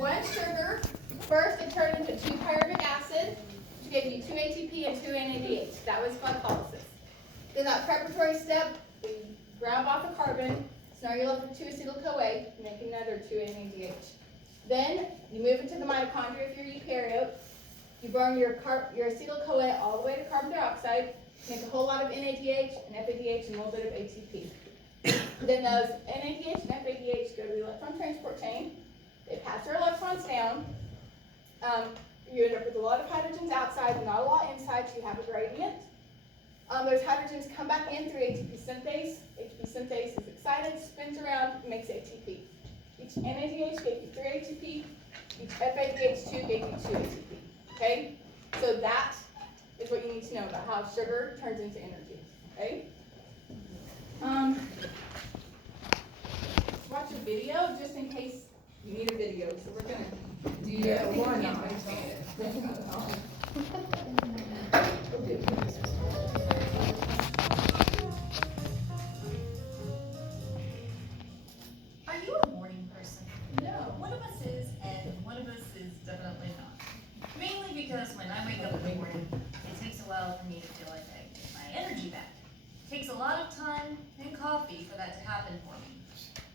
One sugar, first it turned into 2-pyruvic acid, which gave you 2 ATP and 2 NADH. That was glycolysis. In that preparatory step, you grab off a carbon, so now you're left with 2-acetyl-CoA, make another 2 NADH. Then you move into the mitochondria if you're eukaryote. You burn your acetyl-CoA all the way to carbon dioxide, make a whole lot of NADH and FADH and a little bit of ATP. Then those NADH and FADH go to the electron transport chain. They pass their electrons down. You end up with a lot of hydrogens outside, not a lot inside, so you have a gradient. Those hydrogens come back in through ATP synthase. ATP synthase is excited, spins around, makes ATP. Each NADH gave you 3 ATP, each FADH2 gave you 2 ATP. Okay? So that is what you need to know about how sugar turns into energy. Okay? Watch a video just in case you need a video. So we're going to do why not? Are you a morning person? No. One of us is, and one of us is definitely not. Mainly because when I wake up in the morning, it takes a while for me to feel like I get my energy back. It takes a lot of time and coffee for that to happen for me.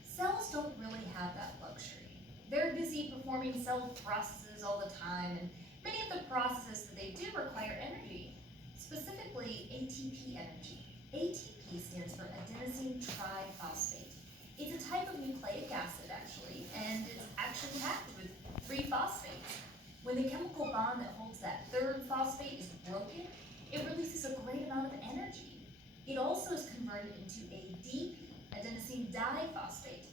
Cells don't really have that luxury. They're busy performing cell processes all the time, and many of the processes that they do require energy, specifically ATP energy. ATP stands for adenosine triphosphate. It's a type of nucleic acid, actually, and it's actually packed with 3 phosphates. When the chemical bond that holds that 3rd phosphate is broken, it releases a great amount of energy. It also is converted into ADP, adenosine diphosphate.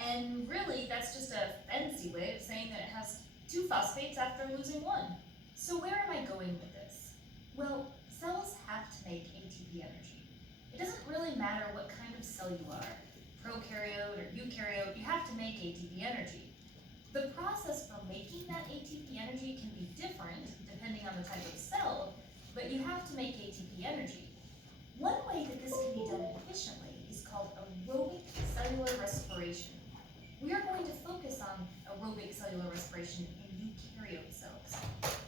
And really, that's just a fancy way of saying that it has 2 phosphates after losing 1. So where am I going with this? Well, cells have to make ATP energy. It doesn't really matter what kind of cell you are, prokaryote or eukaryote, you have to make ATP energy. The process for making that ATP energy can be different depending on the type of cell, but you have to make ATP energy. One way that this can be done efficiently is called aerobic cellular respiration. We are going to focus on aerobic cellular respiration in eukaryote cells.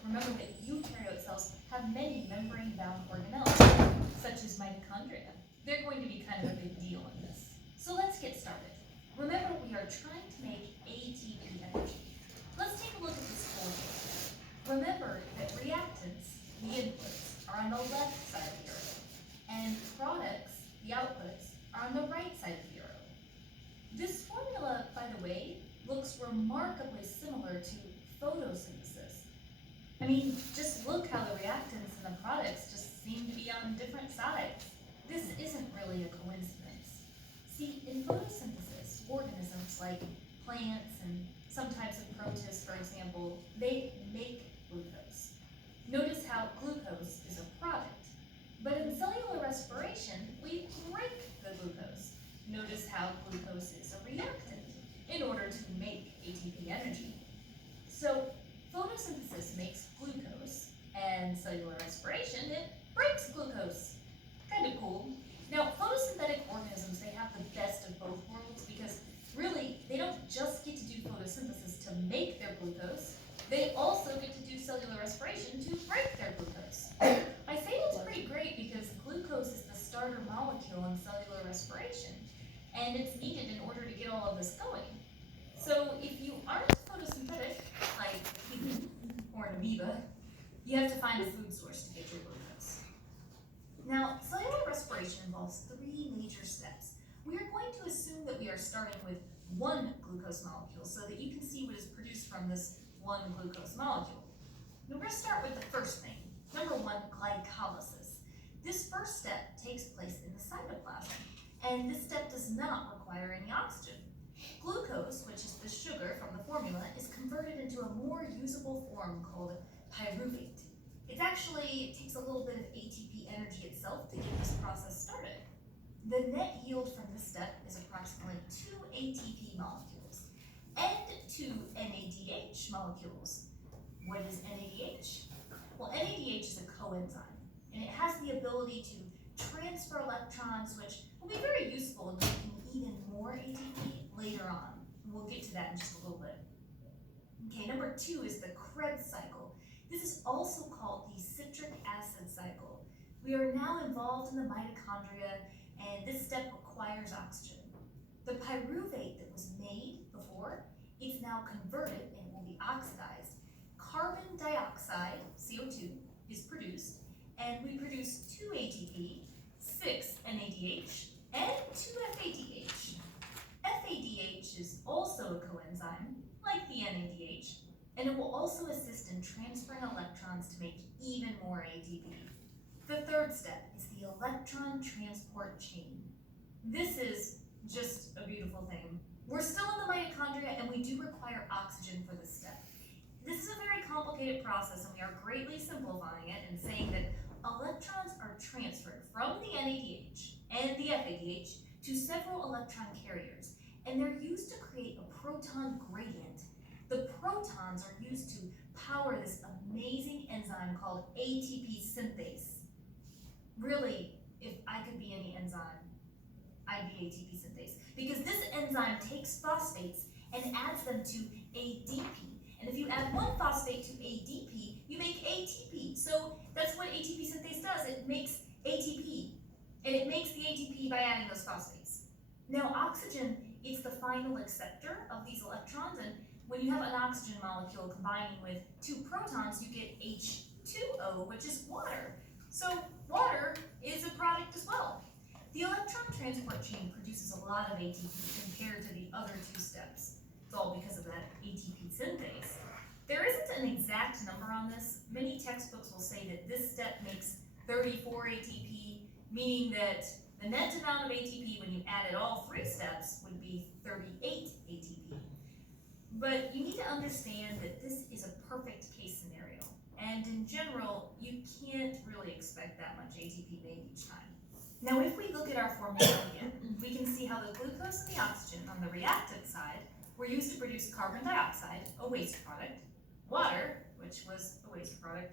Remember that eukaryote cells have many membrane-bound organelles, such as mitochondria. They're going to be kind of a big deal in this. So let's get started. Remember, we are trying to make ATP energy. Let's take a look at this formula. Remember that reactants, the inputs, are on the left side of the arrow, and products, the outputs, are on the right side of the arrow. This formula, by the way, looks remarkably similar to photosynthesis. I mean, just look how the reactants and the products just seem to be on different sides. This isn't really a coincidence. See, in photosynthesis, organisms like plants and some types of protists, for example, they make glucose. Notice how glucose is a product. But in cellular respiration, we break the glucose. Notice how glucose is a reactant in order to make ATP energy. So photosynthesis makes glucose, and cellular respiration, it breaks glucose. Kind of cool. Now, photosynthetic organisms, they have the best of both worlds because really, they don't just get to do photosynthesis to make their glucose, they also get to do cellular respiration to break their glucose. I say that's pretty great because glucose is the starter molecule in cellular respiration, and it's needed in order to get all of this going. So if you aren't photosynthetic, like a human or an amoeba, you have to find a food source to get your glucose. Now, cellular respiration involves 3 major steps. We are going to assume that we are starting with 1 glucose molecule so that you can see what is produced from this 1 glucose molecule. Now, we're going to start with the first thing. Number 1, glycolysis. This first step takes place in the cytoplasm, and this step does not require any oxygen. Glucose, which is the sugar from the formula, is converted into a more usable form called pyruvate. It takes a little bit of ATP energy itself to get this process started. The net yield from this step is approximately 2 ATP molecules and 2 NADH molecules. What is NADH? Well, NADH is a coenzyme, and it has the ability to transfer electrons, which will be very useful in making even more ATP later on. We'll get to that in just a little bit. Okay, number 2 is the Krebs cycle. This is also called the citric acid cycle. We are now involved in the mitochondria, and this step requires oxygen. The pyruvate that was made before, it's now converted and it will be oxidized. Carbon dioxide, CO2, is produced, and we produce 2 ATP, 6 NADH, and 2 FADH. FADH is also a coenzyme, like the NADH, and it will also assist in transferring electrons to make even more ATP. The third step is the electron transport chain. This is just a beautiful thing. We're still in the mitochondria and we do require oxygen for this step. This is a very complicated process and we are greatly simplifying it and saying that electrons are transferred from the NADH and the FADH to several electron carriers, and they're used to create a proton gradient. The protons are used to power this amazing enzyme called ATP synthase. Really, if I could be any enzyme, I'd be ATP synthase, because this enzyme takes phosphates and adds them to ADP. And if you add one phosphate to ADP, you make ATP. So that's what ATP synthase does. It makes ATP, and it makes the ATP by adding those phosphates. Now oxygen is the final acceptor of these electrons, and when you have an oxygen molecule combining with 2 protons, you get H2O, which is water. So water is a product as well. The electron transport chain produces a lot of ATP compared to the other 2 steps. It's all because of that ATP synthase. There isn't an exact number on this. Many textbooks will say that this step makes 34 ATP, meaning that the net amount of ATP when you added all 3 steps would be 38 ATP. But you need to understand that this is a perfect case scenario. And in general, you can't really expect that much ATP made each time. Now, if we look at our formula again, we can see how the glucose and the oxygen on the reactant side were used to produce carbon dioxide, a waste product, water, which was a waste product,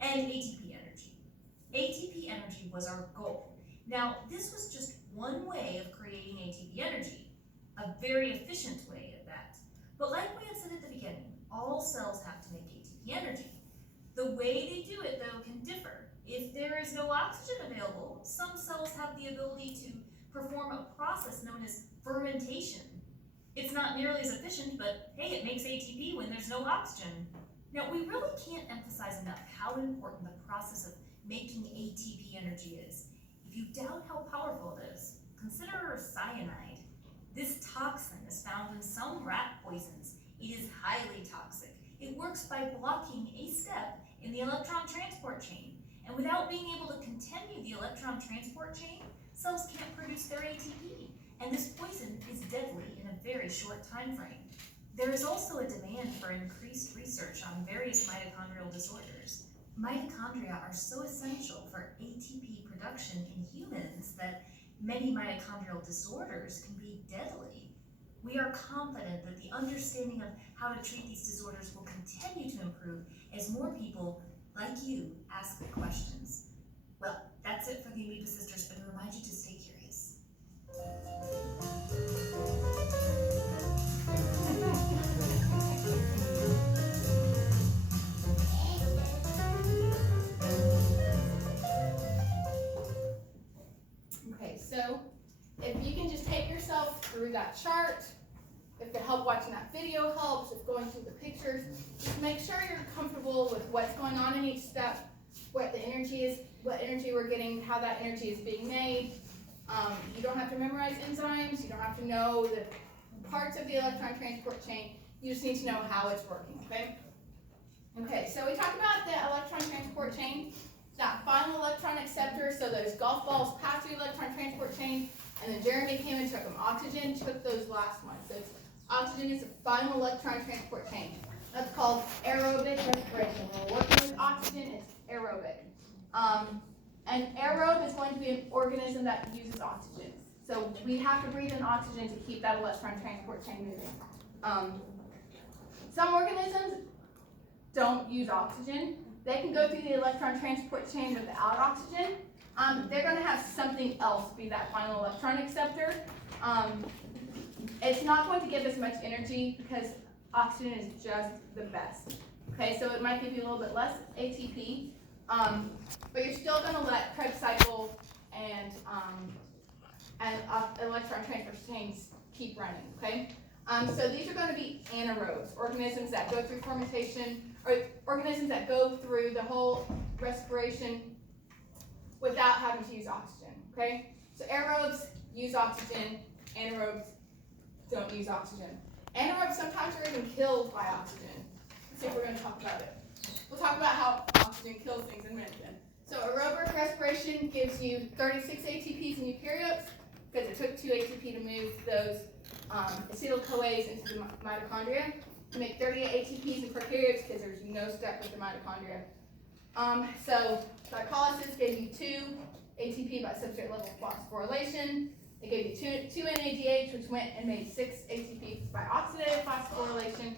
and ATP energy. ATP energy was our goal. Now, this was just one way of creating ATP energy, a very efficient way at that. But like we had said at the beginning, all cells have to make ATP energy. The way they do it, though, can differ. If there is no oxygen available, some cells have the ability to perform a process known as fermentation. It's not nearly as efficient, but hey, it makes ATP when there's no oxygen. Now, we really can't emphasize enough how important the process of making ATP energy is. If you doubt how powerful it is, consider cyanide. This toxin is found in some rat poisons. It is highly toxic. It works by blocking a step in the electron transport chain. And without being able to continue the electron transport chain, cells can't produce their ATP. And this poison is deadly in a very short time frame. There is also a demand for increased research on various mitochondrial disorders. Mitochondria are so essential for ATP production in humans that many mitochondrial disorders can be deadly. We are confident that the understanding of how to treat these disorders will continue to improve as more people, like you, ask the questions. Well, that's it for the Amoeba Sisters, and we remind you to stay curious. Okay, so if you can just take yourself through that chart, if the help watching that video helps, if going through the pictures, just make sure you're comfortable with what's going on in each step, what the energy is, what energy we're getting, how that energy is being made. You don't have to memorize enzymes, you don't have to know the parts of the electron transport chain, you just need to know how it's working, okay? Okay, so we talked about the electron transport chain, that final electron acceptor, so those golf balls pass through the electron transport chain, and then Jeremy came and took them. Oxygen took those last ones. So oxygen is the final electron transport chain. That's called aerobic respiration. When we're working with oxygen, it's aerobic. And aerobe is going to be an organism that uses oxygen. So we have to breathe in oxygen to keep that electron transport chain moving. Some organisms don't use oxygen. They can go through the electron transport chain without oxygen. They're going to have something else be that final electron acceptor. It's not going to give as much energy because oxygen is just the best. Okay, so it might give you a little bit less ATP, but you're still gonna let Krebs cycle and electron transfer chains keep running, okay? So these are gonna be anaerobes, organisms that go through fermentation, or organisms that go through the whole respiration without having to use oxygen, okay? So aerobes use oxygen, anaerobes don't use oxygen. Anaerobes sometimes are even killed by oxygen. Let's see if we're gonna talk about it. We'll talk about how oxygen kills things in a minute then. So aerobic respiration gives you 36 ATPs in eukaryotes, because it took 2 ATP to move those acetyl-CoAs into the mitochondria. You make 38 ATPs in prokaryotes because there's no step with the mitochondria. So glycolysis gave you 2 ATP by substrate level phosphorylation. It gave you 2 NADH, which went and made 6 ATP by oxidative phosphorylation.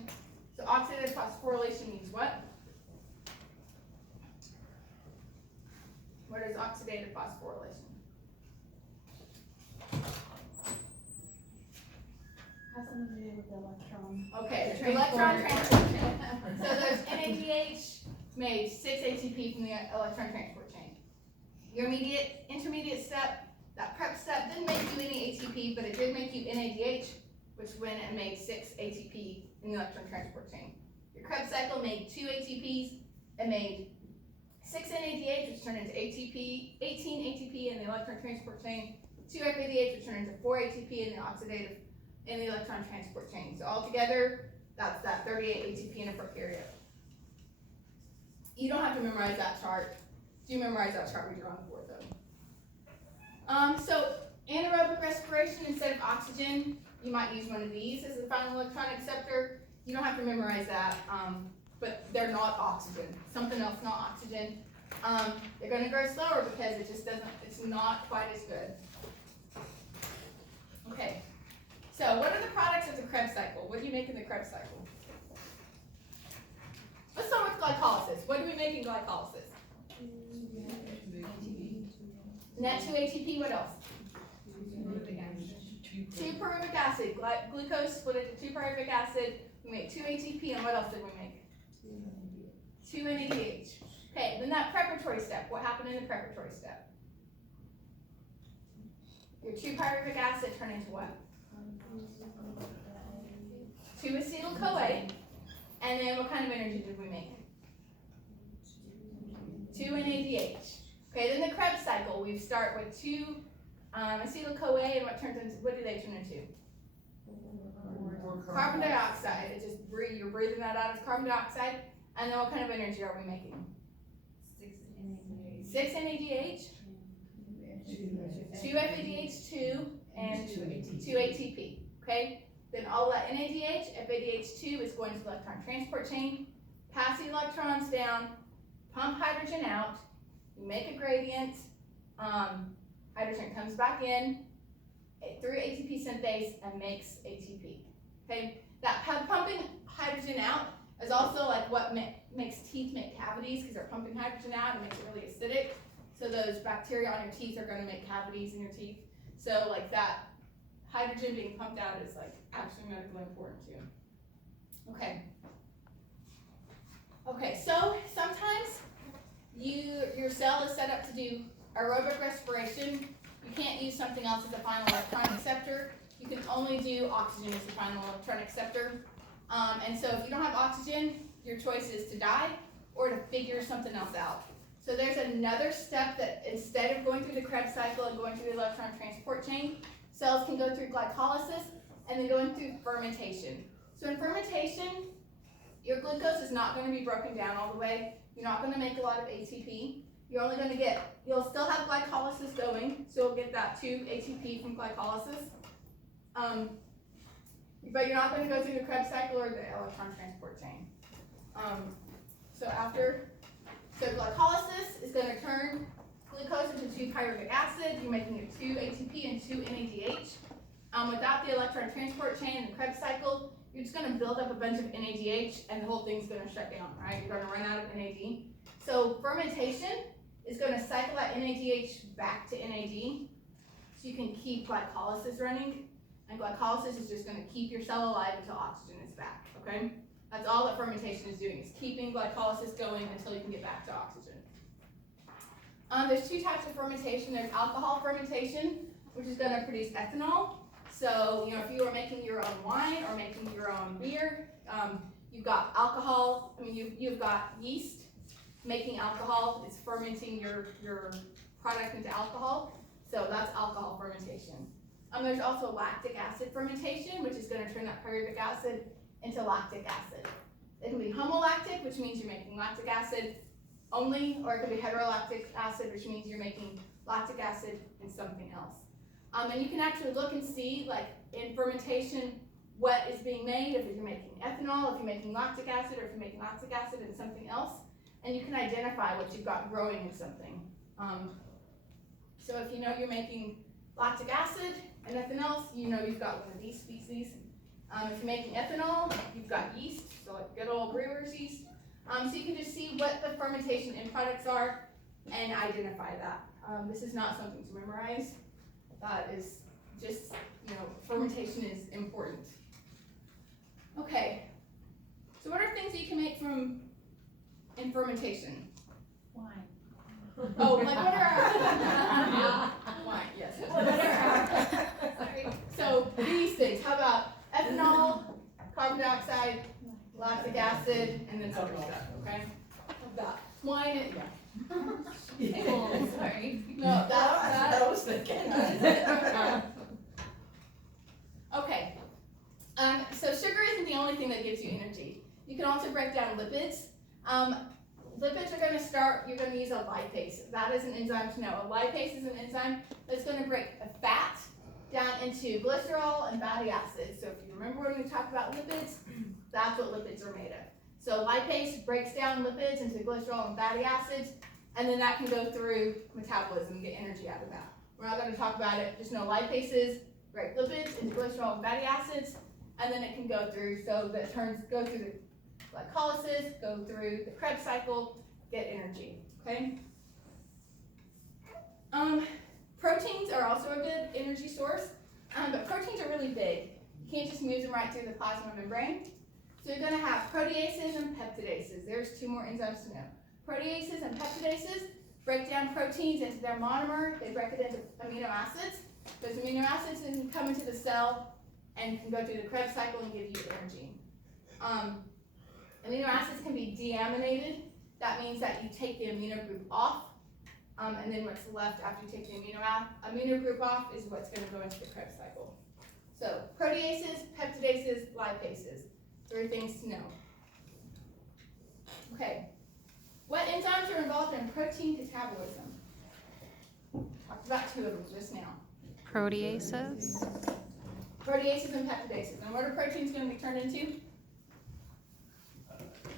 So oxidative phosphorylation means what? What is oxidative phosphorylation? Has something to do with the electron. Okay, the electron transport chain. So there's NADH made 6 ATP from the electron transport chain. Your intermediate step, that Krebs step, didn't make you any ATP, but it did make you NADH, which went and made 6 ATP in the electron transport chain. Your Krebs cycle made 2 ATPs and made 6 NADH, which turned into ATP, 18 ATP in the electron transport chain, 2 FADH, which turned into 4 ATP in the oxidative in the electron transport chain. So altogether, that's that 38 ATP in a prokaryote. You don't have to memorize that chart. Do memorize that chart when you're on the board though. So anaerobic respiration, instead of oxygen, you might use one of these as the final electron acceptor. You don't have to memorize that, but they're not oxygen. Something else, not oxygen. They're gonna grow slower because it just doesn't, it's not quite as good. Okay, so what are the products of the Krebs cycle? What do you make in the Krebs cycle? Let's start with glycolysis. What do we make in glycolysis? Net 2 ATP, what else? 2 pyruvic acid. Glucose split into 2 pyruvic acid. We make 2 ATP, and what else did we make? 2 NADH. Okay, then that preparatory step. What happened in the preparatory step? Your 2 pyruvic acid turned into what? 2 acetyl-CoA. And then what kind of energy did we make? 2 NADH. Okay, then the Krebs cycle, we start with 2 acetyl-CoA, and what do they turn into? Carbon dioxide. It just you're breathing that out as carbon dioxide. And then what kind of energy are we making? 6 NADH, 2 FADH2, and 2 ATP. Okay? Then all that NADH, FADH2 is going to the electron transport chain, pass the electrons down, pump hydrogen out, you make a gradient, hydrogen comes back in through ATP synthase and makes ATP. Okay? That pumping hydrogen out is also like what makes teeth make cavities, because they're pumping hydrogen out and makes it really acidic. So those bacteria on your teeth are going to make cavities in your teeth. So like that hydrogen being pumped out is like actually medically important too. Okay. Okay, so sometimes your cell is set up to do aerobic respiration. You can't use something else as a final electron acceptor. You can only do oxygen as the final electron acceptor. And so if you don't have oxygen, your choice is to die or to figure something else out. So there's another step that instead of going through the Krebs cycle and going through the electron transport chain, cells can go through glycolysis and then going through fermentation. So in fermentation, your glucose is not going to be broken down all the way. You're not going to make a lot of ATP. You're only going to you'll still have glycolysis going, so you'll get that 2 ATP from glycolysis. But you're not going to go through the Krebs cycle or the electron transport chain. So glycolysis is going to turn glucose into 2 pyruvic acid. You're making it 2 ATP and 2 NADH. Without the electron transport chain and the Krebs cycle, you're just going to build up a bunch of NADH and the whole thing's going to shut down, right? You're going to run out of NAD. So fermentation is going to cycle that NADH back to NAD so you can keep glycolysis running. and glycolysis is just gonna keep your cell alive until oxygen is back, okay? That's all that fermentation is doing, is keeping glycolysis going until you can get back to oxygen. There's two types of fermentation. There's alcohol fermentation, which is gonna produce ethanol. So, you know, if you are making your own wine or making your own beer, you've got alcohol, you've got yeast making alcohol. It's fermenting your product into alcohol. So that's alcohol fermentation. There's also lactic acid fermentation, which is gonna turn that pyruvic acid into lactic acid. It can be homolactic, which means you're making lactic acid only, or it can be heterolactic acid, which means you're making lactic acid and something else. And you can actually look and see, like, in fermentation, what is being made, if you're making ethanol, if you're making lactic acid, or if you're making lactic acid and something else, and you can identify what you've got growing in something. So if you know you're making lactic acid and nothing else, you know you've got one of these species. If you're making ethanol, you've got yeast, so like good old brewer's yeast. So you can just see what the fermentation end products are and identify that. This is not something to memorize. That is just, you know, fermentation is important. Okay, so what are things that you can make from in fermentation? Wine. Oh, like what are wine? Yes. What are sorry. So these things. How about ethanol, carbon dioxide, lactic acid, and then other stuff. Okay. I've got wine. And, sorry. No, that was thinking. Okay. So sugar isn't the only thing that gives you energy. You can also break down lipids. Lipids are going to start, you're going to use a lipase. That is an enzyme to know. A lipase is an enzyme that's going to break a fat down into glycerol and fatty acids. So if you remember when we talked about lipids, that's what lipids are made of. So lipase breaks down lipids into glycerol and fatty acids, and then that can go through metabolism and get energy out of that. We're not going to talk about it, just know lipases break lipids into glycerol and fatty acids, and then it can go through, so that go through the glycolysis, go through the Krebs cycle, get energy, okay? Proteins are also a good energy source, but proteins are really big. You can't just move them right through the plasma membrane. So you're gonna have proteases and peptidases. There's two more enzymes to know. Proteases and peptidases break down proteins into their monomer. They break it into amino acids. Those amino acids can come into the cell and can go through the Krebs cycle and give you energy. Amino acids can be deaminated. That means that you take the amino group off, and then what's left after you take the amino group off is what's going to go into the Krebs cycle. So proteases, peptidases, lipases. 3 things to know. Okay. What enzymes are involved in protein catabolism? Talked about 2 of them just now. Proteases. Proteases and peptidases. And what are proteins going to be turned into? You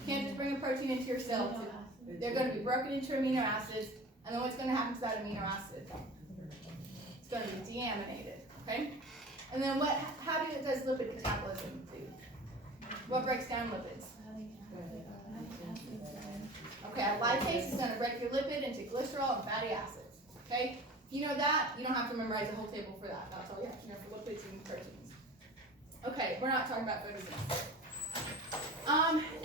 can't just bring a protein into your cell. They're going to be broken into amino acids, and then what's going to happen to that amino acid? It's going to be deaminated, okay? And then how does lipid catabolism do? What breaks down lipids? Okay, a lipase is going to break your lipid into glycerol and fatty acids, okay? If you know that, you don't have to memorize the whole table for that. That's all you have to know for lipids and proteins. Okay, we're not talking about photosynthesis.